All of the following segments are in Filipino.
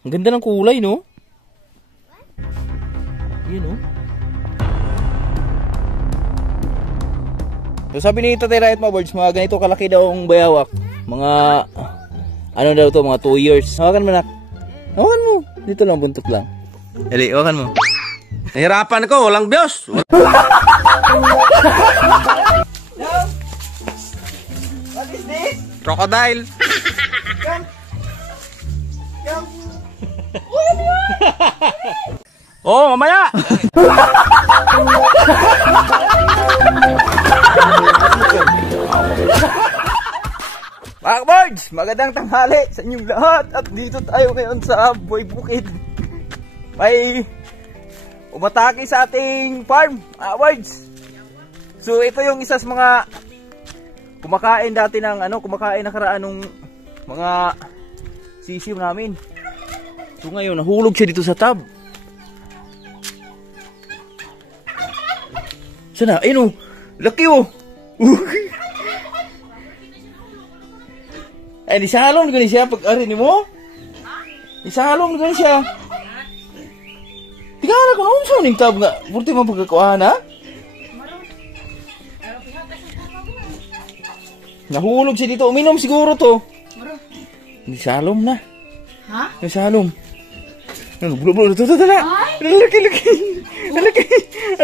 Ang ganda ng kulay, no? Yun, no? So, sabi ni Tatay Riot mga birds, mga ganito kalaki daw ang bayawak. Mga, ano daw to, mga 2 years. Hawakan mo, nak. Hawakan mo. Dito lang, buntot lang. Dali, hawakan mo. Nahirapan ko, walang Diyos. What is this? Crocodile. Come. Come. Oh, mamaya. Mga birds, magandang tanghali sa inyong lahat. At dito tayo ngayon sa Boy Bukid. May umatake sa ating farm, mga birds. So ito yung isa sa mga kumakain dati ng kumakain nakaraan ng mga sisiw namin. So ngayon nahulog siya dito sa tab. Sana, ayun oh, laki oh. Ay, di salom na siya pag arin mo. Di salom na siya. Tingala ko nung suning tab nga. Purti mo pagkakuhan ha? Nahulog siya dito. Uminom siguro to. Di salom na. Ha? Di salom. Bulo-bulo. Ito, tala. Laki.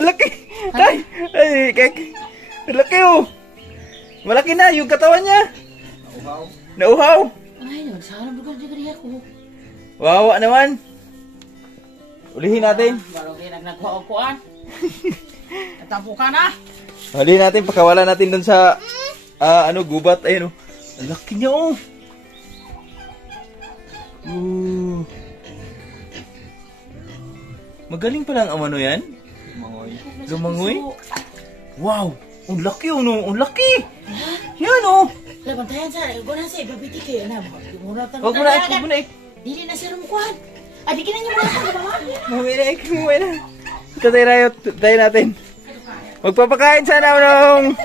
Laki. Ay, kek. Laki oh. Malaki na yung katawan niya. Nauhaw. Ay, nagsalang bukan di kaya ko. Wawa naman. Ulihin natin. Baru kayo nagkuhaan. Natapo ka na. Ulihin natin, pakawala natin dun sa gubat. Ayun oh. Ang laki niya oh. Magaling pala ang amano yan. Lumangoy. Wow. Ang laki oh no. Ang laki. Yan oh. Laban tayo sa guna sa ibabiti kayo na. Huwag mo na ik. Dili na sa rumkuhan. Adi kina niyo muna sa baba. Umuwi na. Tatay Riot, tayo natin. Magpapakain sana ng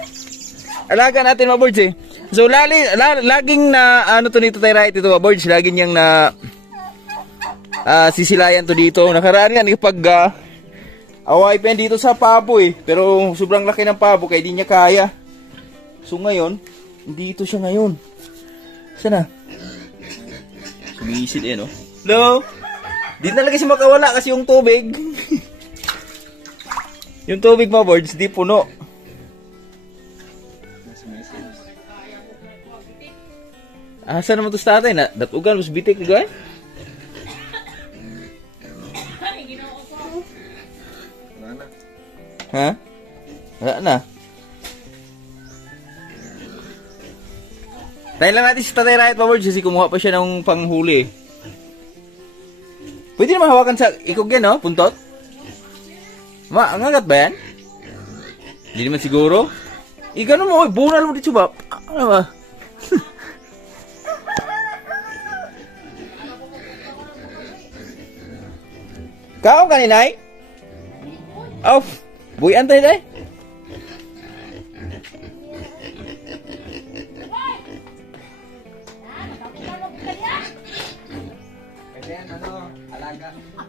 alaga natin mga birds eh. So laging na to nito Tatay Riot ito mga birds. Laging niyang na sisilayan to dito. Nakaraan nga pag away pa yan dito sa pabo eh. Pero sobrang laki ng pabo kaya di niya kaya. So ngayon, dito siya ngayon. Sana? Sumisid eh no? Hello? Di talaga siya makawala kasi yung tubig. Yung tubig mga birds, di puno. Asa naman to sa tatay? Datugan, mas bitik ka gawin? Ha? Wala na. Dahil lang natin si Tatay Riot mga birds kasi kumuha pa siya ng panghuli. Pwede naman hawakan sa ikog yan, no? Puntot? Ang agat ba yan? Hindi naman siguro. Gano'n mo, bunal mo dito ba? Ano ba? Kaong kaninay? Oh, buyan tayo tayo.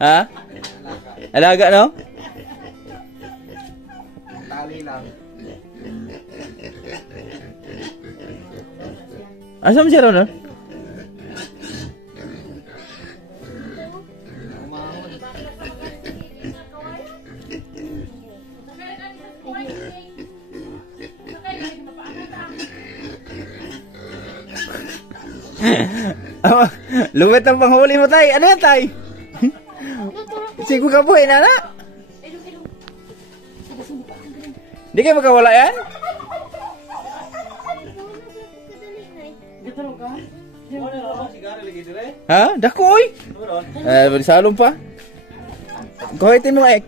Ha? Alaga no? Tali lang. Asa mo siya ron? Lumit ang panghuli mo tay. Ano yan tay? Sigo ka po nana? Hindi kayo magkawala yan? Ha? Dakoy? Berisalom pa? Kuhitin mo ek.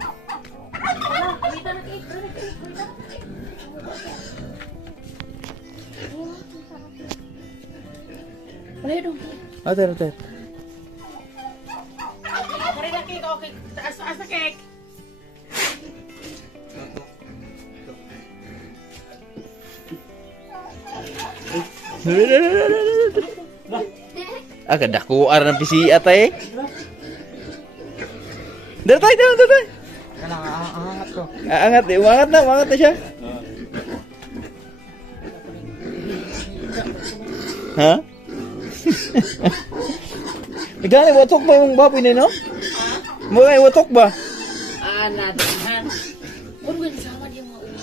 Ater. Kari na cake, okay. Taas na cake. Kadakuan ng pisiat eh. Datay. Kanang aangat ko. Angat eh, umangat na siya. Ha? Gani, watok ba yung baboy na, no? Mga watok ba? Nadahan. Kung gano'n sama dia mga ulo.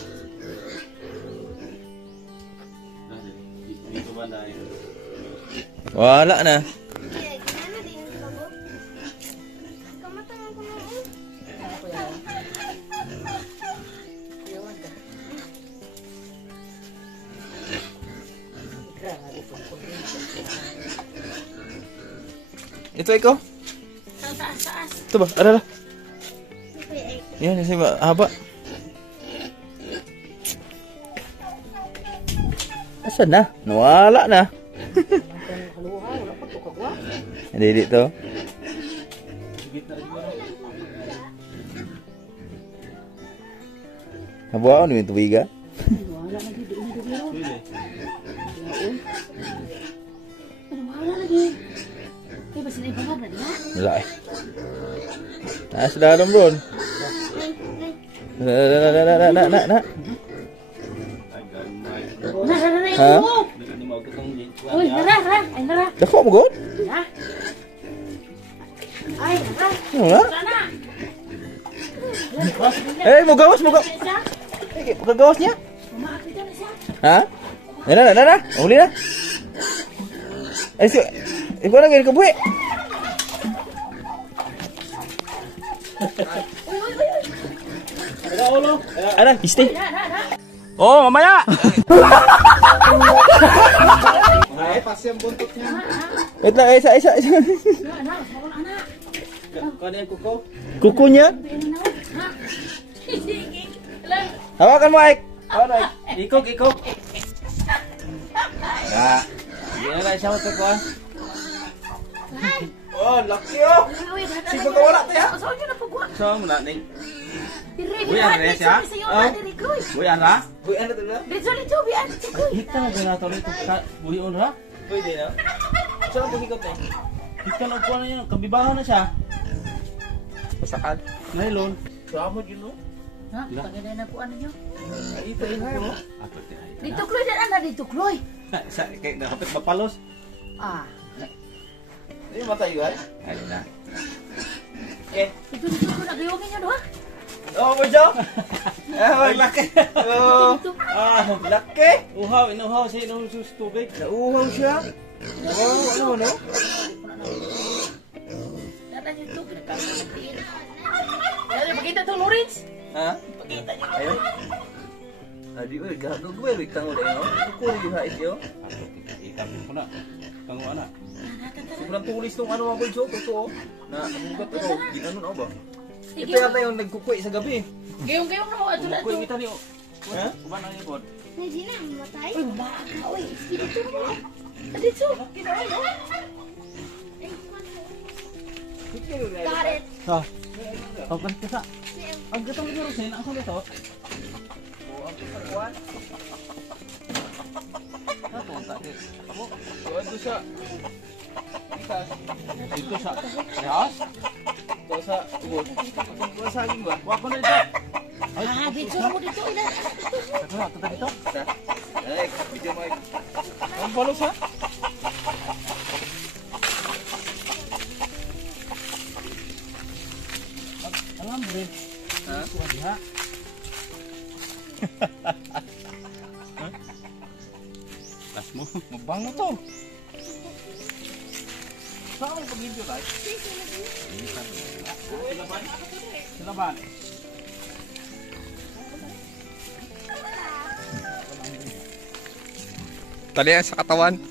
Wala na. Ito ikaw? Taas. Ito ba? Ada. Yan, kasi haba. Asan na? Nawala na. Hindi dito. Nabuha ko yung tubiga. Wala lagi di ini dulu. Wala lagi. Kaya basta na ibangag na niya. Wala eh. Nasa dalam doon. Na. Ha? Uy, nara. Ay, nara. Dako mo god? Ha? Ay, nara. Wala. Nara. Eh, mo gawas. Eh, gawas niya. Umakit na siya. Ha? Na. Uli na. Ay, ikaw na ganyan kabuhi. Ano? Istay. Oh, mamaya! Ay, pas yung buntot niya. Wait lang, isa. Kano yung kuko? Kuko niya? Hawakan mo, Ike. Ikok. Hindi na lang siya matok ko. Oh, laki oh! Sige ka wala tayo. Saan yun na pagwa? So, muna ning. Buyan rin siya? Buyan ha? Buhay ano ito na? Dito, biyan. Hikta na ganato rin ito. Buyon ha? Pwede na? Saan ang pagkikot na? Hikta na po na yun. Kabibahan na siya. Pasakan. Nailon. Sama din no? Ha? Tagaday na kuan ninyo. Ito yun mo. Dito kloy dan ana dito kloy. Kaya nakapit mapalos. Ah. Ini matay yun? Ay na. Dito ko nagayongin niyo do ha. Oh, Bojo! Ay, laki! Oh, laki! Inuhaw siya inuhaw sa tubig. Nauhaw siya. Oh, ano? Dada dito pinagkakatiin. Dali pakita to Lawrence. Ha? Pakita niyo. Ayun. Adi, uy, gagawin ko yung tango na yun. Kukuri yung hait yun. Ikapin ko na. Tango ana. Sobrang tulis tong ano mga Bojo. Totoo. Na, amugat ako. Ginanon ako ba? Ito Sige. yata yung nagkukuy sa gabi. Gayong na ato na Kuy to. kita ni. Ha? Kuban ang ibon. Hindi na, matay. Uy, baka uy. Dito mo. Dito. Got it. Ha. Pagkan ka sa. Ang gatong ni Rosen ang sabi to. Ang pagkuhan. Ako ta. Ako. Ito siya. Dito sa. Yes. Ito sa ubod. Ito sa saging ba? Wa pa na ito. Ah, dito mo dito ina. Ito dito. Ay, video mo. Ang balos ha. Alam bre. Ha? Diha. Las mo, mabango to. Saan mo pag-video tayo? Silaban. Talian sa katawan.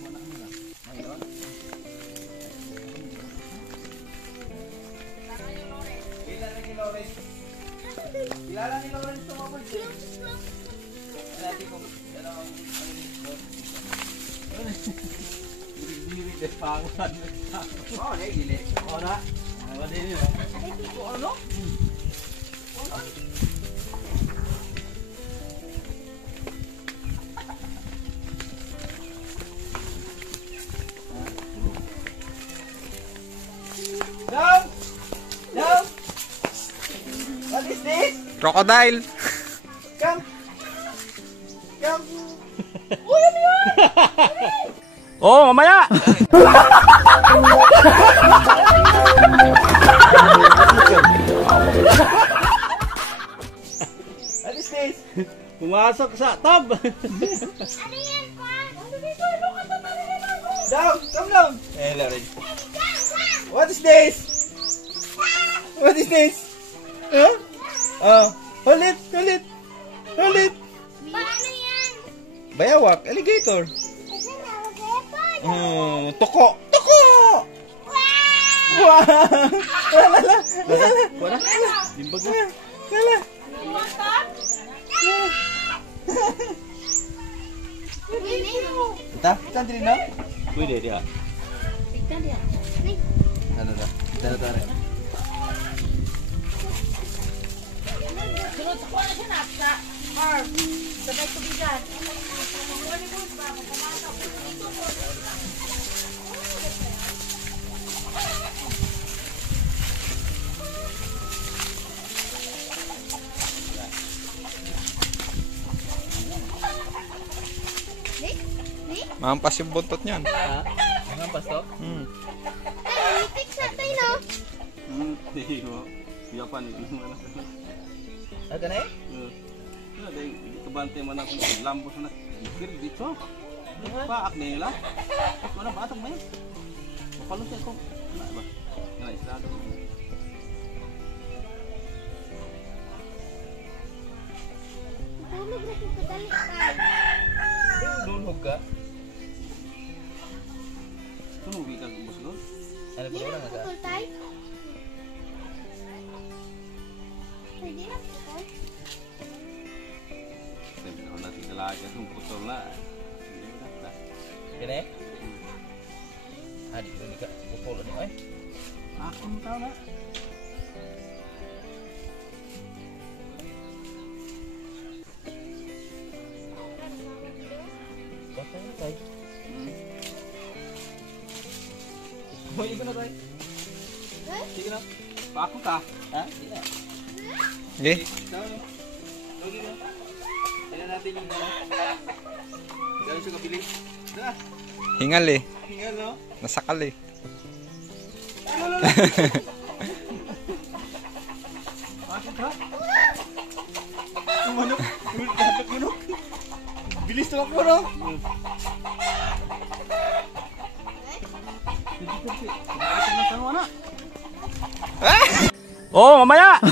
Kilala ni Lawrence ito mga boys eh. Natin kung dalawang Birig des pangutan. oh, hey, dili. Ora. Ano din yun? Ano? Crocodile. Come. Come. Oh, mamaya. What is this? Pumasok sa tab. Down, come down. Eh, Larry. What is this? What is this? Huh? Oh, hold it, hold it. Hold it. Paano yan? Bayawak, alligator. Toko. Toko. Wow. Lala. Wala. Limbag na. Lala. Ita, ikan din na? Pwede dia. Tignan dia. Ano na? Dara. Sunod ko na siya na sa farm. Sabay tubigan. Mampas yung buntot niyan. Ha? Mampas to? Ay, itik sa tayo, no? Iyo. Siapa nih? Ada na eh? Ada kebante mana aku lambus na mikir dito. Paak nila. Mana batang may? Papalos ako. Ano ba? Kana isado. Tulog na kung kadali ka. Nulog ka? Tunubi ka bos lo. Ano ba orang agak? Pukul tayo. Pwede na pukul. Siyempre ako natin dalaga itong putol na. Kene? Adik ni ka pukul ni oi. Ako mo tao na. Patay na tayo. Kumain ko na tayo. Sige na. Paako ka. Ha? Sige. Okay. Lagi na. Tingnan natin yung gano'n siya kapili. Tara. Hingal eh. Hingal no? Nasakal eh. Paako ka. Tumanok. Dapat manok. Bilis to ako no? Oh, mamaya.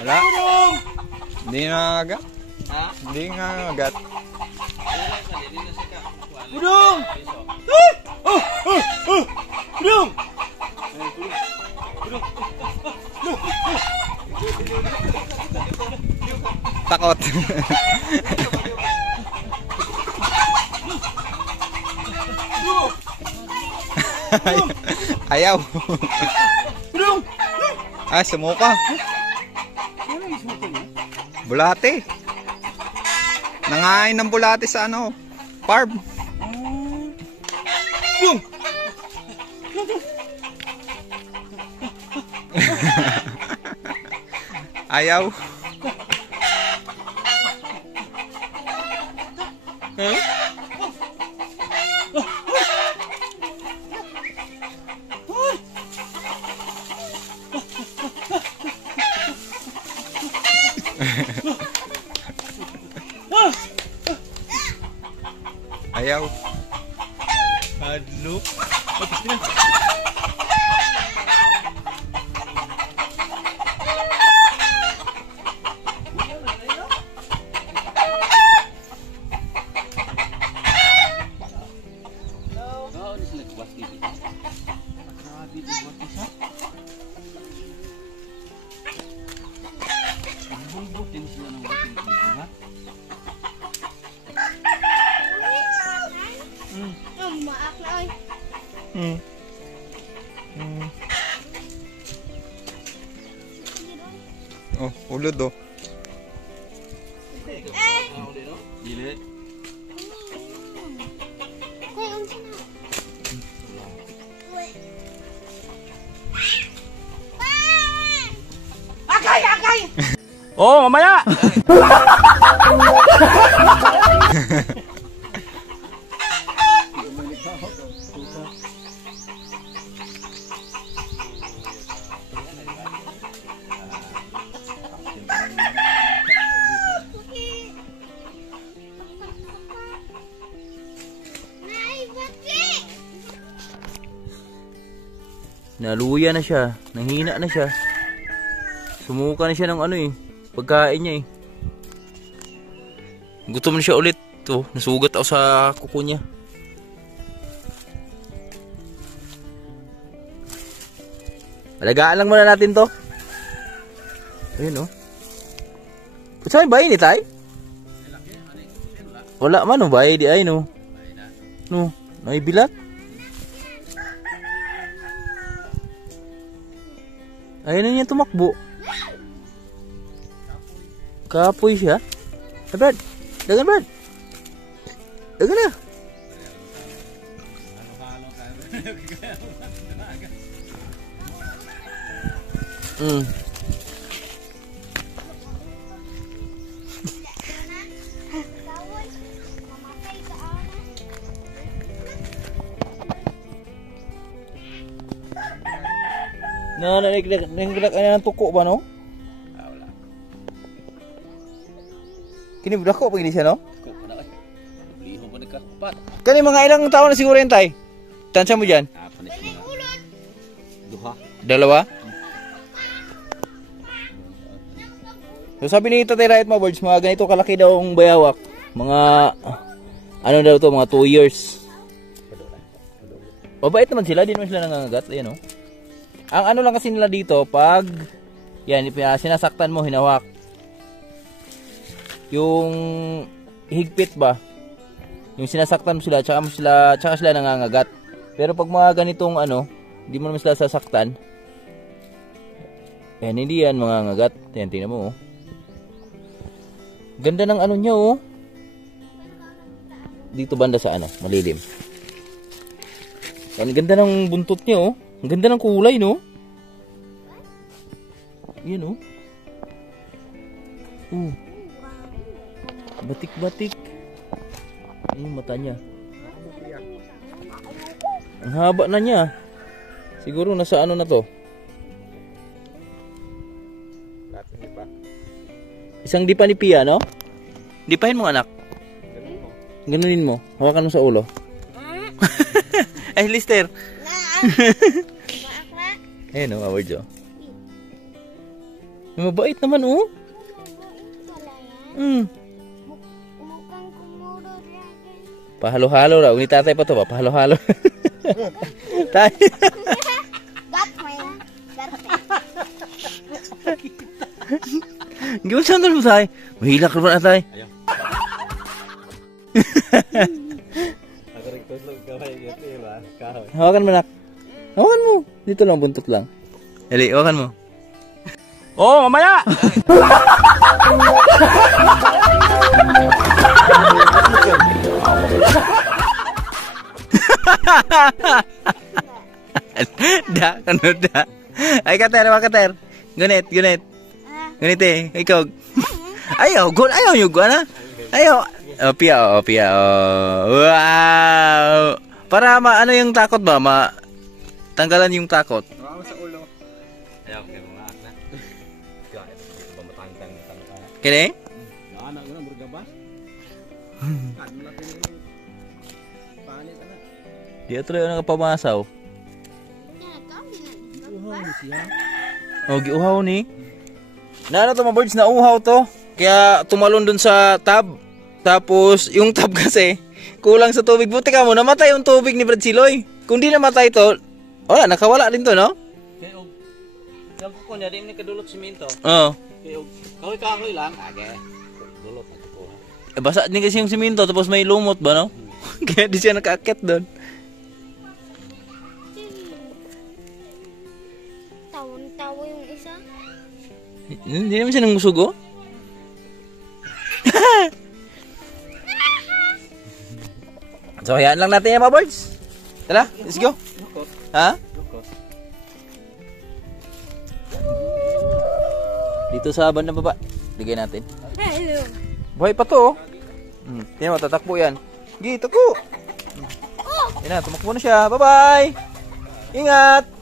Wala. Hindi na agad. Hindi nga agad. Budung! Budung! Takot. Ayaw. Budung! Ah, sumuka. Bulate. Nangain ng bulate sa ano, farm. Budung! Ayaw. Ayaw. Adlo. Maak na, oy. Oh, ulod oh. Gila. Oh, mamaya! Naluya na siya, nanghina na siya. Sumuka na siya ng ano eh, pagkain niya eh. Gutom na siya ulit. To, nasugat ako sa kuko niya. Alagaan lang muna natin to. Ayun oh. Saan ba ini tay? Wala man oh, bay di ay no. No, may bilat. Ayun na niya tumakbo. Kapoy siya. Brad, dagan Brad. Dagan na. Naglag ng tuko ba no? Wala. Kini dako pag ini siya no? Ko na kay. Liho ba nagkapat? Kani mga ilang taon na siguro yan tay? Tansya mo dyan? Apa na siya? Duha. Dalawa? So sabi ni Tatay Riot mga birds, mga ganito kalaki daw ang bayawak. Mga ano daw to, mga 2 years. Mabait naman sila, di naman sila nangangagat. Ayan o. Ang ano lang kasi nila dito, pag yan, sinasaktan mo, hinawak. Yung higpit ba? Yung sinasaktan mo sila, tsaka sila nangangagat. Pero pag mga ganitong ano, hindi mo naman sila sasaktan. Yan, hindi yan mangangagat. Yan, tingnan mo oh. Ganda ng ano niya oh. Dito banda sa ano, malilim. Ang ganda ng buntot niya oh. Ang ganda ng kulay no. Yan oh. Batik-batik. Ayun yung mata niya. Ang haba na niya. Siguro nasa ano na to. Isang dipa ni Pia no? Dipahin mo anak. Ganunin mo. Hawakan mo sa ulo. Ay Lister. Ayun o, award o. Mabait naman o. Pahalo-halo raw. Ni tatay pa to ba? Pahalo-halo. Tay. Gimana sandal mo tay? Mahilak naman na tay. Hawakan mo nak. Hawakan mo. Dito lang, buntot lang. Dali, hawakan mo. Oh, mamaya! Da, kano da. Ay, Kater, Kater. Gunit. Gunit eh, ikaw. Ayaw, ayaw yung gana. Ayaw. Oh, Pia. Wow. Para ano yung takot ba? Tanggalan yung takot. Hawakan sa ulo. Ayaw, kaya mga akna. Kaya, ito ba matangtang. Kini? Anak yun, burgabas. Ano natin yung panit, anak. Di atuloy ang nakapamasaw. Uhaw siya. Oh, giuhaw ni. Na ano to mga birds, nauhaw to. Kaya tumalon dun sa tab. Tapos, yung tab kasi, kulang sa tubig. Buti ka mo, namatay yung tubig ni Brad Siloy. Kung di namatay to, wala, nakawala din to, no? Kaya, yung kuko niya, di mo kadulot siminto. Oo. Kaya, kahoy lang. Age, dulot na kuko. Basa din kasi yung siminto, tapos may lumot ba, no? Kaya di siya nakaakit doon. Tawon-tawo yung isa. Hindi naman siya nangusog, oh. So, hayaan lang natin yan, mga birds. Tara, let's go. Ha? Dito sa bandang baba. Ligay natin. Hello. Buhay pa to, oh. Yan, matatakbo yan. Sige, takbo. Yan na, tumakbo na siya. Bye-bye. Ingat.